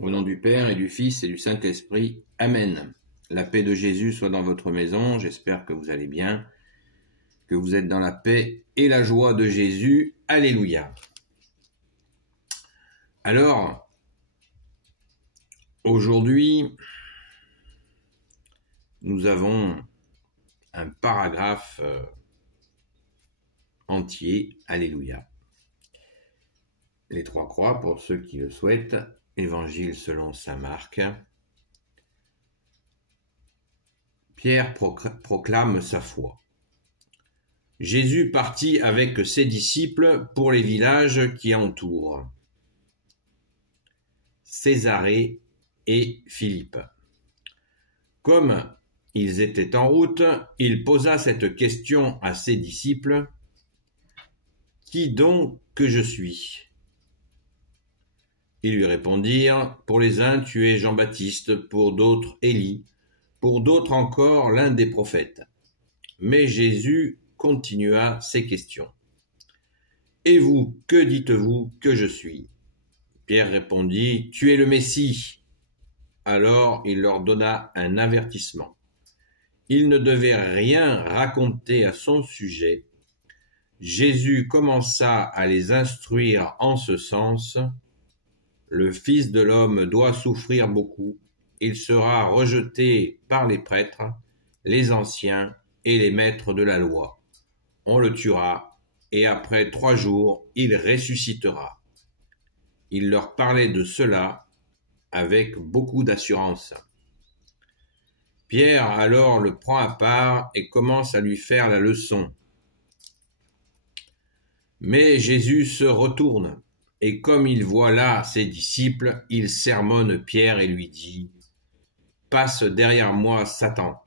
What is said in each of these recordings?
Au nom du Père et du Fils et du Saint-Esprit. Amen. La paix de Jésus soit dans votre maison. J'espère que vous allez bien, que vous êtes dans la paix et la joie de Jésus. Alléluia. Alors, aujourd'hui, nous avons un paragraphe entier. Alléluia. Les trois croix, pour ceux qui le souhaitent. Évangile selon saint Marc. Pierre proclame sa foi. Jésus partit avec ses disciples pour les villages qui entourent Césarée et Philippe. Comme ils étaient en route, il posa cette question à ses disciples. « Qui donc que je suis ?» Ils lui répondirent, « Pour les uns, tu es Jean-Baptiste, pour d'autres, Élie, pour d'autres encore, l'un des prophètes. » Mais Jésus continua ses questions. « Et vous, que dites-vous que je suis ?» Pierre répondit, « Tu es le Messie. » Alors il leur donna un avertissement. Ils ne devaient rien raconter à son sujet. Jésus commença à les instruire en ce sens. Le Fils de l'homme doit souffrir beaucoup. Il sera rejeté par les prêtres, les anciens et les maîtres de la loi. On le tuera, et après 3 jours, il ressuscitera. Il leur parlait de cela avec beaucoup d'assurance. Pierre alors le prend à part et commence à lui faire la leçon. Mais Jésus se retourne. Et comme il voit là ses disciples, il sermonne Pierre et lui dit « Passe derrière moi, Satan.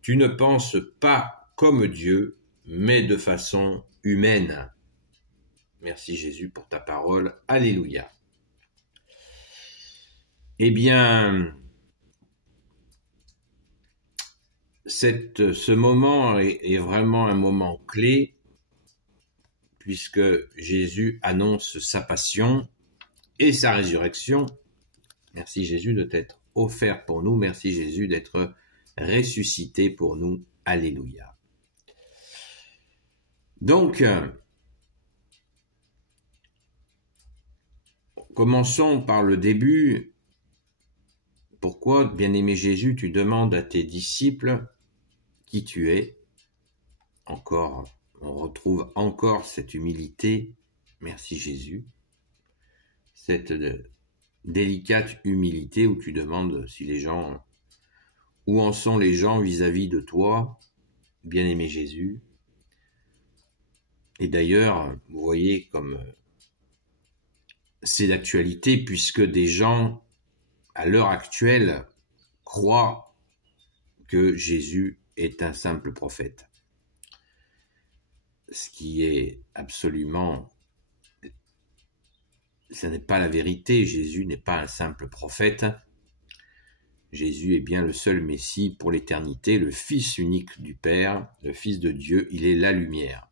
Tu ne penses pas comme Dieu, mais de façon humaine. » Merci Jésus pour ta parole. Alléluia. Eh bien, ce moment est vraiment un moment clé, puisque Jésus annonce sa passion et sa résurrection. Merci Jésus de t'être offert pour nous. Merci Jésus d'être ressuscité pour nous. Alléluia. Donc, commençons par le début. Pourquoi, bien-aimé Jésus, tu demandes à tes disciples qui tu es? Encore, on retrouve encore cette humilité. Merci Jésus. Cette délicate humilité où tu demandes si les gens, où en sont les gens vis-à-vis de toi, bien-aimé Jésus. Et d'ailleurs, vous voyez comme c'est d'actualité, puisque des gens, à l'heure actuelle, croient que Jésus est un simple prophète. Ce qui est absolument... Ce n'est pas la vérité. Jésus n'est pas un simple prophète. Jésus est bien le seul Messie pour l'éternité, le Fils unique du Père, le Fils de Dieu. Il est la lumière.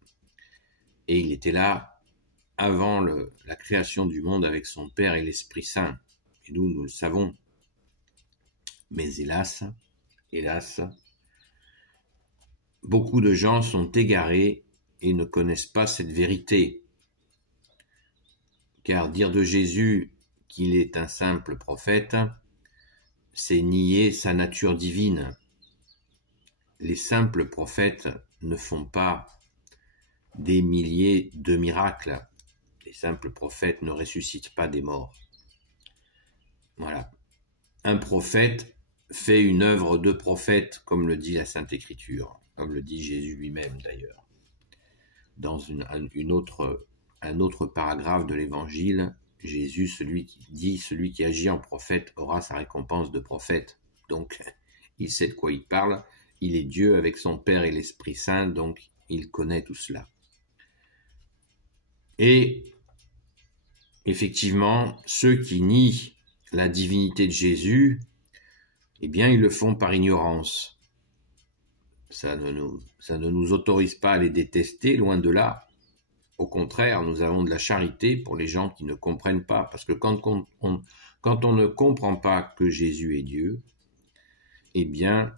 Et il était là avant la création du monde avec son Père et l'Esprit Saint. Et nous le savons. Mais hélas, beaucoup de gens sont égarés et ne connaissent pas cette vérité. Car dire de Jésus qu'il est un simple prophète, c'est nier sa nature divine. Les simples prophètes ne font pas des milliers de miracles. Les simples prophètes ne ressuscitent pas des morts. Voilà. Un prophète fait une œuvre de prophète, comme le dit la Sainte Écriture, comme le dit Jésus lui-même d'ailleurs. Dans un autre paragraphe de l'Évangile, Jésus, celui qui agit en prophète aura sa récompense de prophète. Donc, il sait de quoi il parle. Il est Dieu avec son Père et l'Esprit Saint, donc il connaît tout cela. Et effectivement, ceux qui nient la divinité de Jésus, eh bien, ils le font par ignorance. Ça ne nous autorise pas à les détester, loin de là. Au contraire, nous avons de la charité pour les gens qui ne comprennent pas. Parce que quand quand on ne comprend pas que Jésus est Dieu, eh bien,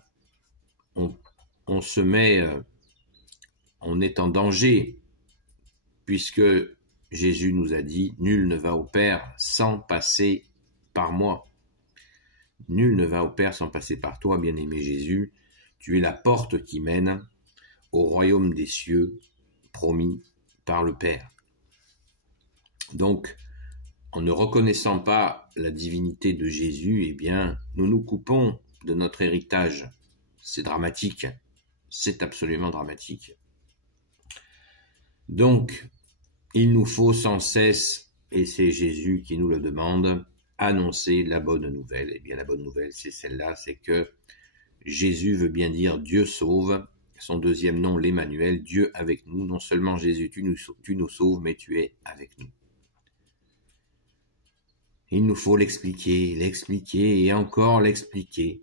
on se met, on est en danger, puisque Jésus nous a dit « Nul ne va au Père sans passer par moi ». Nul ne va au Père sans passer par toi, bien-aimé Jésus. Tu es la porte qui mène au royaume des cieux, promis par le Père. Donc, en ne reconnaissant pas la divinité de Jésus, eh bien, nous nous coupons de notre héritage. C'est dramatique, c'est absolument dramatique. Donc, il nous faut sans cesse, et c'est Jésus qui nous le demande, annoncer la bonne nouvelle. Eh bien, la bonne nouvelle, c'est celle-là, c'est que Jésus veut bien dire Dieu sauve. Son deuxième nom, l'Emmanuel, Dieu avec nous. Non seulement Jésus, tu nous sauves, mais tu es avec nous. Il nous faut l'expliquer et encore l'expliquer,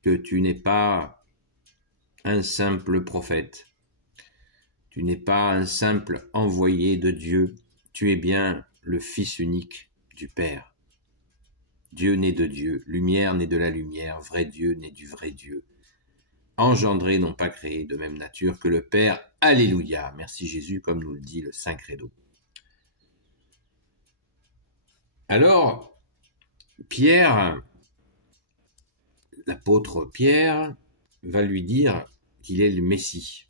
que tu n'es pas un simple prophète, tu n'es pas un simple envoyé de Dieu, tu es bien le Fils unique du Père. Dieu né de Dieu, lumière né de la lumière, vrai Dieu né du vrai Dieu, engendré non pas créé, de même nature que le Père. Alléluia, merci Jésus, comme nous le dit le Saint Credo. Alors, Pierre, l'apôtre Pierre, va lui dire qu'il est le Messie.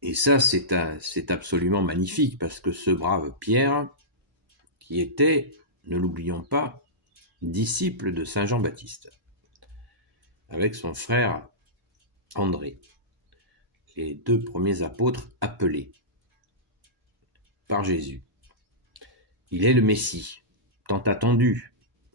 Et ça, c'est absolument magnifique, parce que ce brave Pierre, qui était, ne l'oublions pas, disciple de Saint Jean-Baptiste, avec son frère André, les deux premiers apôtres appelés par Jésus. Il est le Messie, tant attendu.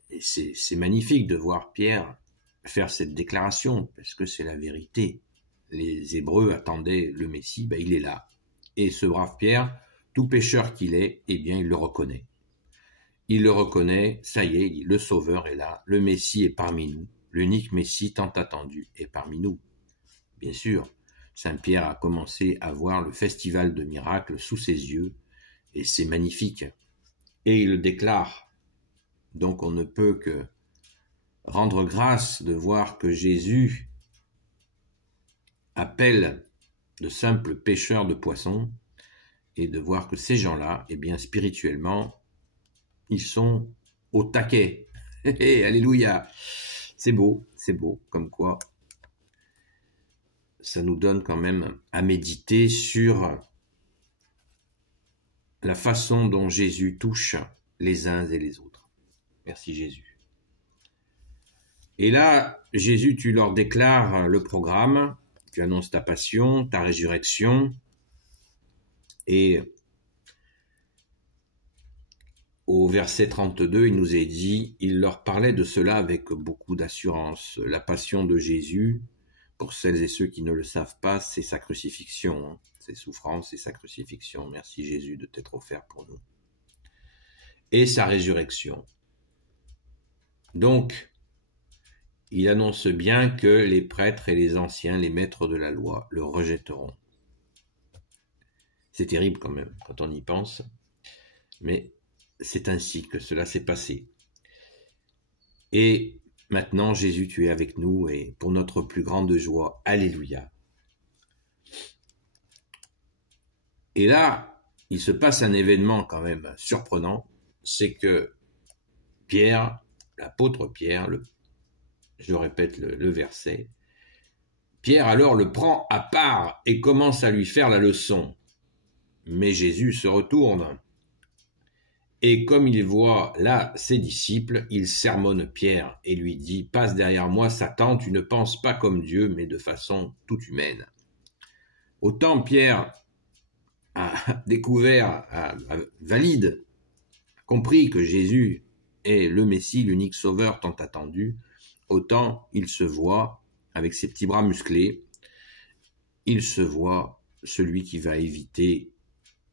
Et c'est magnifique de voir Pierre faire cette déclaration, parce que c'est la vérité. Les Hébreux attendaient le Messie, il est là. Et ce brave Pierre, tout pécheur qu'il est, eh bien, il le reconnaît. Il le reconnaît, ça y est, il dit, le Sauveur est là, le Messie est parmi nous, l'unique Messie tant attendu est parmi nous. Bien sûr, Saint Pierre a commencé à voir le festival de miracles sous ses yeux, et c'est magnifique. Et il le déclare. Donc on ne peut que rendre grâce de voir que Jésus appelle de simples pêcheurs de poissons, et de voir que ces gens-là, eh bien, spirituellement, ils sont au taquet. Alléluia. C'est beau, comme quoi ça nous donne quand même à méditer sur la façon dont Jésus touche les uns et les autres. Merci Jésus. Et là, Jésus, tu leur déclares le programme, tu annonces ta passion, ta résurrection, et au verset 32, il nous est dit, il leur parlait de cela avec beaucoup d'assurance. La passion de Jésus, pour celles et ceux qui ne le savent pas, c'est sa crucifixion, ses souffrances et sa crucifixion. Merci Jésus de t'être offert pour nous. Et sa résurrection. Donc, il annonce bien que les prêtres et les anciens, les maîtres de la loi, le rejetteront. C'est terrible quand même, quand on y pense, mais c'est ainsi que cela s'est passé. Et maintenant, Jésus, tu es avec nous, et pour notre plus grande joie, alléluia. Et là, il se passe un événement quand même surprenant, c'est que Pierre, l'apôtre Pierre, je répète le verset, Pierre alors le prend à part et commence à lui faire la leçon. Mais Jésus se retourne, et comme il voit là ses disciples, il sermonne Pierre et lui dit « Passe derrière moi, Satan, tu ne penses pas comme Dieu, mais de façon toute humaine. » Autant Pierre a découvert, valide, compris que Jésus est le Messie, l'unique sauveur tant attendu, autant il se voit, avec ses petits bras musclés, il se voit celui qui va éviter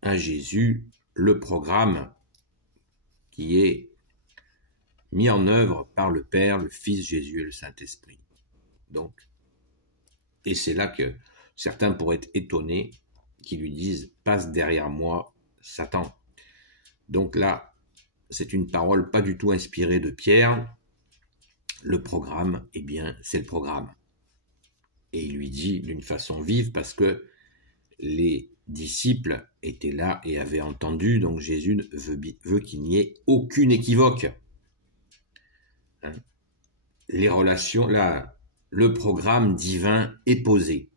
à Jésus le programme qui est mis en œuvre par le Père, le Fils Jésus et le Saint-Esprit. Donc, et c'est là que certains pourraient être étonnés, qui lui disent « Passe derrière moi, Satan ». Donc là, c'est une parole pas du tout inspirée de Pierre. Le programme, eh bien, c'est le programme. Et il lui dit d'une façon vive, parce que les disciples étaient là et avaient entendu, donc Jésus veut qu'il n'y ait aucune équivoque. Hein? Les relations, là, le programme divin est posé.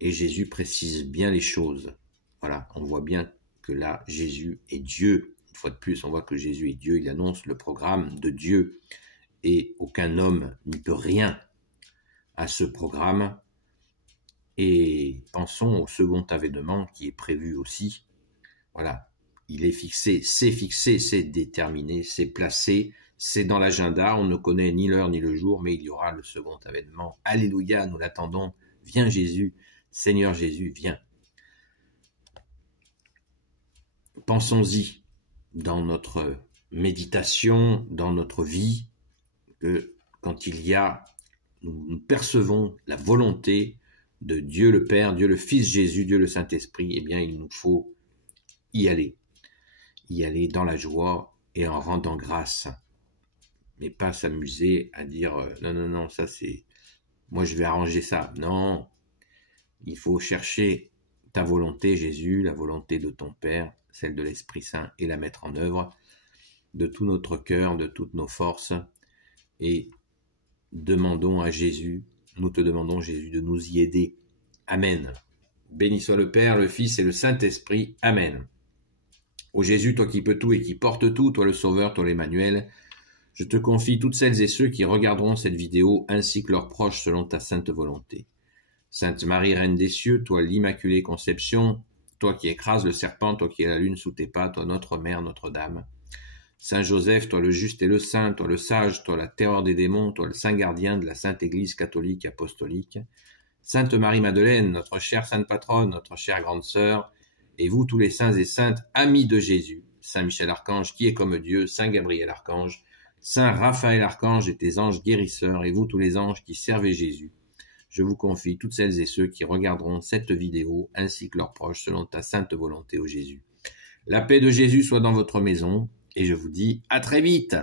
Et Jésus précise bien les choses. Voilà, on voit bien que là, Jésus est Dieu. Une fois de plus, on voit que Jésus est Dieu. Il annonce le programme de Dieu. Et aucun homme n'y peut rien à ce programme. Et pensons au second avènement qui est prévu aussi. Voilà, il est fixé, c'est déterminé, c'est placé, c'est dans l'agenda. On ne connaît ni l'heure ni le jour, mais il y aura le second avènement. Alléluia, nous l'attendons. Viens Jésus. Seigneur Jésus, viens. Pensons-y dans notre méditation, dans notre vie, que quand nous percevons la volonté de Dieu le Père, Dieu le Fils Jésus, Dieu le Saint-Esprit, eh bien il nous faut y aller dans la joie et en rendant grâce, mais pas s'amuser à dire non, ça c'est, moi je vais arranger ça. Non. Il faut chercher ta volonté, Jésus, la volonté de ton Père, celle de l'Esprit Saint, et la mettre en œuvre de tout notre cœur, de toutes nos forces. Et demandons à Jésus, nous te demandons, Jésus, de nous y aider. Amen. Béni soit le Père, le Fils et le Saint-Esprit. Amen. Ô Jésus, toi qui peux tout et qui portes tout, toi le Sauveur, toi l'Emmanuel, je te confie toutes celles et ceux qui regarderont cette vidéo, ainsi que leurs proches selon ta sainte volonté. Sainte Marie, Reine des cieux, toi l'Immaculée Conception, toi qui écrases le serpent, toi qui es la lune sous tes pas, toi notre Mère, Notre-Dame. Saint Joseph, toi le juste et le saint, toi le sage, toi la terreur des démons, toi le saint gardien de la Sainte Église catholique apostolique. Sainte Marie-Madeleine, notre chère sainte patronne, notre chère grande sœur, et vous tous les saints et saintes, amis de Jésus, Saint Michel Archange qui est comme Dieu, Saint Gabriel Archange, Saint Raphaël Archange et tes anges guérisseurs, et vous tous les anges qui servez Jésus, je vous confie toutes celles et ceux qui regarderont cette vidéo, ainsi que leurs proches, selon ta sainte volonté, ô Jésus. La paix de Jésus soit dans votre maison, et je vous dis à très vite.